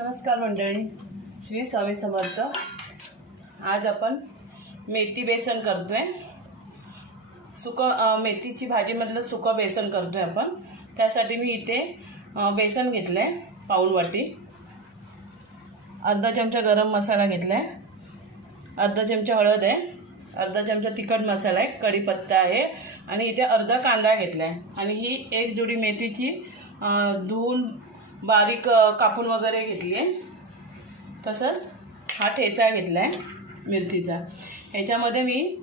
नमस्कार मंडळी श्री स्वामी समर्थ. आज आपण मेथी बेसन करतोय. सुकं मेथीची भाजीमधलं सुकं बेसन करतो आहे आपण. त्यासाठी मी इथे बेसन घेतलं आहे पाऊण वाटी. अर्धा चमचा गरम मसाला घेतला आहे अर्धा चमचा हळद आहे. अर्धा चमचा तिखट मसाला आहे. कढीपत्ता आहे. आणि इथे अर्धा कांदा घेतला आहे आणि ही एक जुडी मेथीची धुवून बारीक कापून वगैरे घेतली आहे तसंच हा ठेचा घेतला आहे मिरचीचा. ह्याच्यामध्ये मी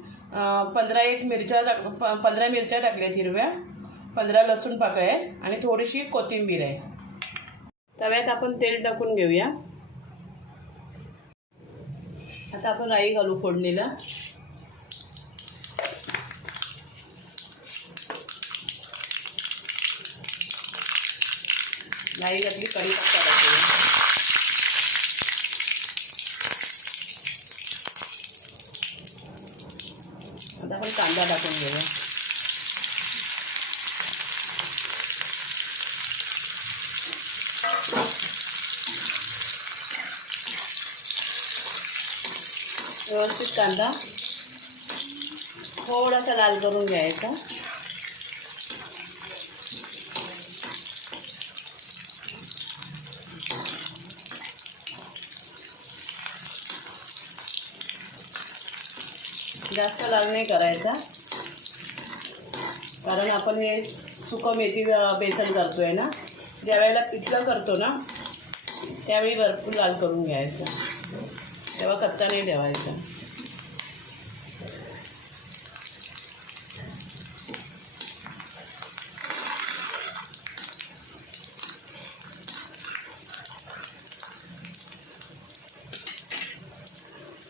पंधरा एक मिरच्या टाक प- पंधरा मिरच्या टाकल्यात हिरव्या. पंधरा लसूण पाकळ्या आहे आणि थोडीशी कोथिंबीर आहे. तव्यात आपण तेल टाकून घेऊया. आता आपण राई घालू फोडणीला. नाही घातली कढीपत्ता टाकूया आता आपण कांदा टाकून घेऊया. व्यवस्थित कांदा थोडासा लाल करून घ्यायचा. जास्त लाल नाही करायचा. कारण आपण हे सुकं मेथी बेसन करतो आहे ना ज्या वेळेला पिठलं करतो ना त्यावेळी भरपूर लाल करून घ्यायचा. तेव्हा कच्चा नाही ठेवायचा.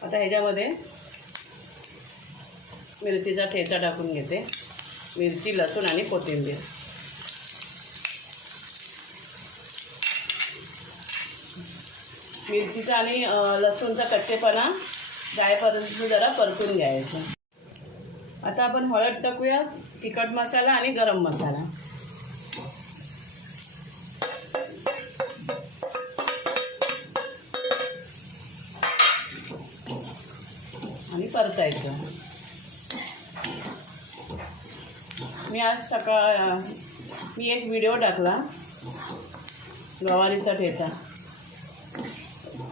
आता ह्याच्यामध्ये मिरचीचा ठेचा टाकून घेते. मिरची लसूण आणि कोथिंबीर. मिरचीचा आणि लसूणचा कच्चेपणा जायपर्यंत जरा परतून घ्यायचं. आता आपण हळद टाकूया तिखट मसाला आणि गरम मसाला. आणि परतायचं. मी आज सकाळ मी एक व्हिडिओ टाकला. गवारीचा ठेचा.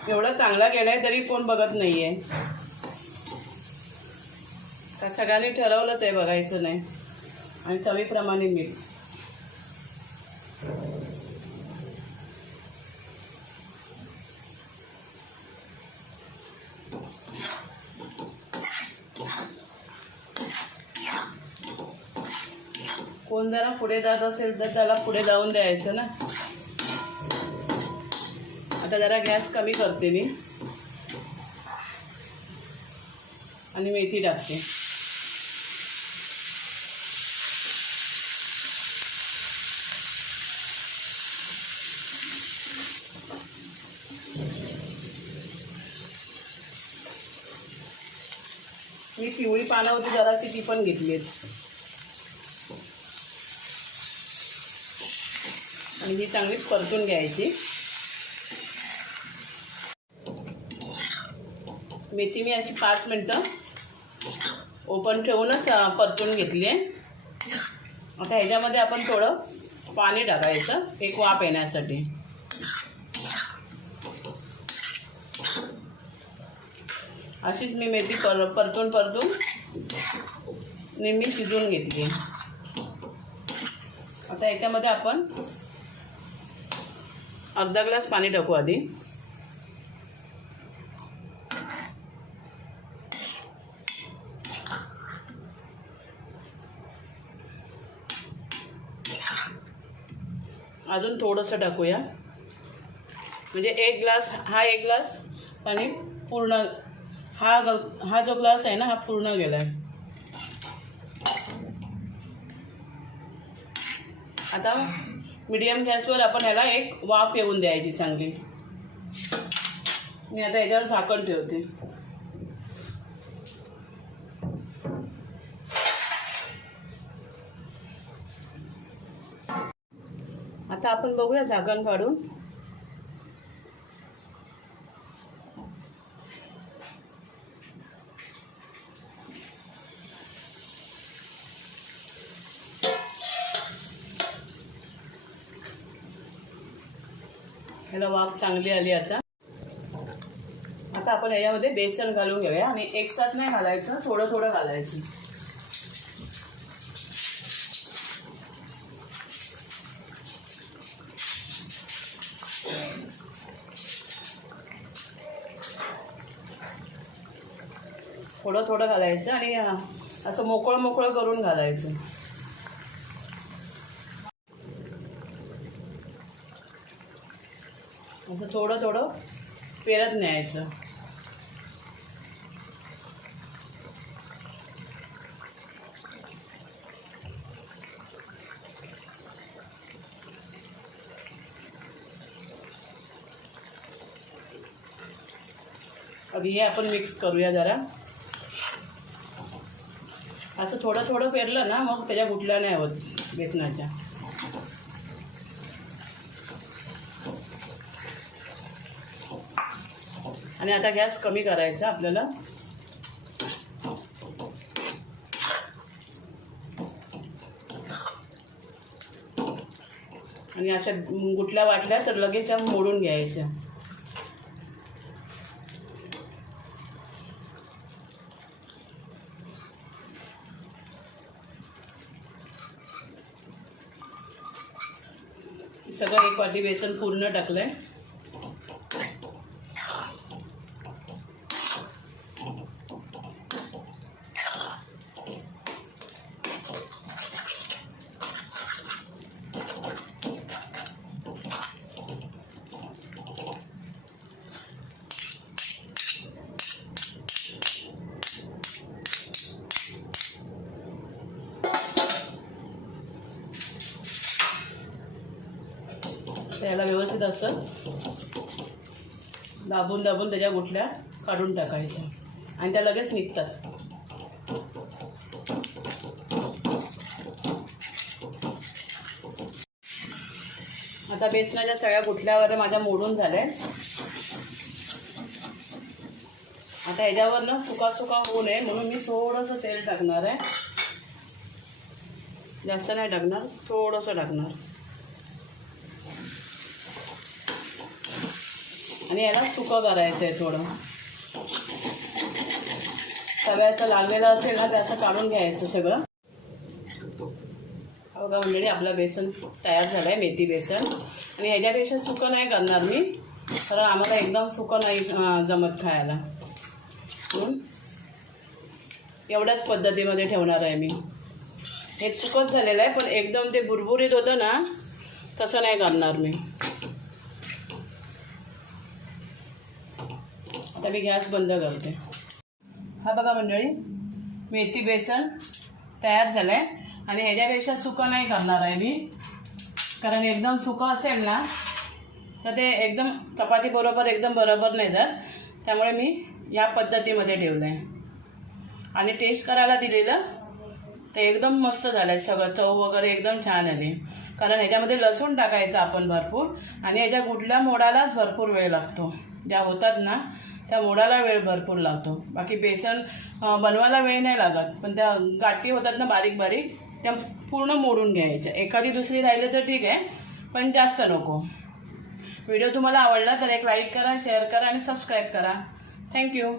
एवढा चांगला गेलाय तरी कोण बघत नाही आहे का सगळ्यांनी ठरवलंच आहे बघायचं नाही. आणि चवीप्रमाणे मीठ. कोण जरा पुढे जात असेल तर त्याला पुढे जाऊन द्यायचं ना. आता जरा गॅस कमी करते मी. आणि मेथी टाकते. मी पिवळी पानं होती जराशी ती पण घेतली आहेत आणि ही चांगली परतून घ्यायची. मेथी मी अशी पाच मिनटं ओपन ठेवूनच परतून घेतली आहे आता ह्याच्यामध्ये आपण थोडं पाणी टाकायचं एक वाफ येण्यासाठी. अशीच मी मेथी पर परतून परतून नेहमी शिजवून घेतली आता याच्यामध्ये आपण अर्धा ग्लास पाणी टाकू आधी. अजून थोडंसं टाकूया. म्हणजे एक ग्लास हा एक ग्लास पाणी पूर्ण हा ग हा जो ग्लास आहे ना हा पूर्ण गेला आहे आता मीडियम गॅसवर आपण ह्याला एक वाफ येऊन द्यायची चांगली. मी आता याच्यावर झाकण ठेवते. आता आपण बघूया झाकण काढून. ह्याला वाफ चांगली आली आता. आता आपण याच्यामध्ये बेसन घालून घेऊया आणि एकसाथ नाही घालायचं थोडं थोडं घालायचं. थोडं थोडं घालायचं आणि असं मोकळं मोकळं करून घालायचं. असं थोडं थोडं पेरत न्यायचं. आधी हे आपण मिक्स करूया जरा. असं थोडं थोडं पेरलं ना मग त्याच्या गुटल्या नाही होत बेसनाच्या. आणि आता गॅस कमी करायचा आपल्याला. आणि अशा गुटल्या वाटल्या तर लगेच मोडून घ्यायच्या. सगळं एक वाटी बेसन पूर्ण टाकलंय त्याला व्यवस्थित असं दाबून दाबून त्याच्या गुठल्या काढून टाकायच्या. आणि त्या लगेच निघतात. आता बेसनाच्या सगळ्या गुठल्यावर माझ्या मोडून झाल्या आता ह्याच्यावर ना सुका सुका होऊ नये म्हणून मी थोडंसं तेल टाकणार आहे. जास्त नाही टाकणार थोडंसं टाकणार. आणि याला सुकं करायचं आहे थोडं. सगळ्याचं लागलेलं असेल ना त्याचं काढून घ्यायचं सगळं. बघा मंडळी आपलं बेसन तयार झालं आहे मेथी बेसन. आणि ह्याच्यापेक्षा सुकं नाही करणार मी. कारण आम्हाला एकदम सुकं नाही जमत खायला. म्हणून एवढ्याच पद्धतीमध्ये ठेवणार आहे मी. हे सुकत झालेलं आहे पण एकदम ते बुरबुरीत होतं ना तसं नाही करणार मी. आता मी गॅस बंद करते. हा बघा मंडळी मेथी बेसन तयार झालं आहे आणि ह्याच्यापेक्षा सुकं नाही करणार आहे मी. कारण एकदम सुकं असेल ना तर ते एकदम चपातीबरोबर एकदम बरोबर नाही जात. त्यामुळे मी या पद्धतीमध्ये ठेवलं आहे आणि टेस्ट करायला दिलेलं ते एकदम मस्त झालं आहे सगळं. चव वगैरे एकदम छान आली. कारण ह्याच्यामध्ये लसूण टाकायचं आपण भरपूर. आणि ह्याच्या गुडल्या मोडालाच भरपूर वेळ लागतो. ज्या होतात ना त्या मोडाला वेळ भरपूर लागतो बाकी बेसन बनवायला वेळ नाही लागत. पण त्या गाठी होतात ना बारीक बारीक त्या पूर्ण मोडून घ्यायच्या. एखादी दुसरी राहिली तर ठीक आहे पण जास्त नको. व्हिडिओ तुम्हाला आवडला तर एक लाईक करा शेअर करा आणि सबस्क्राईब करा. थँक्यू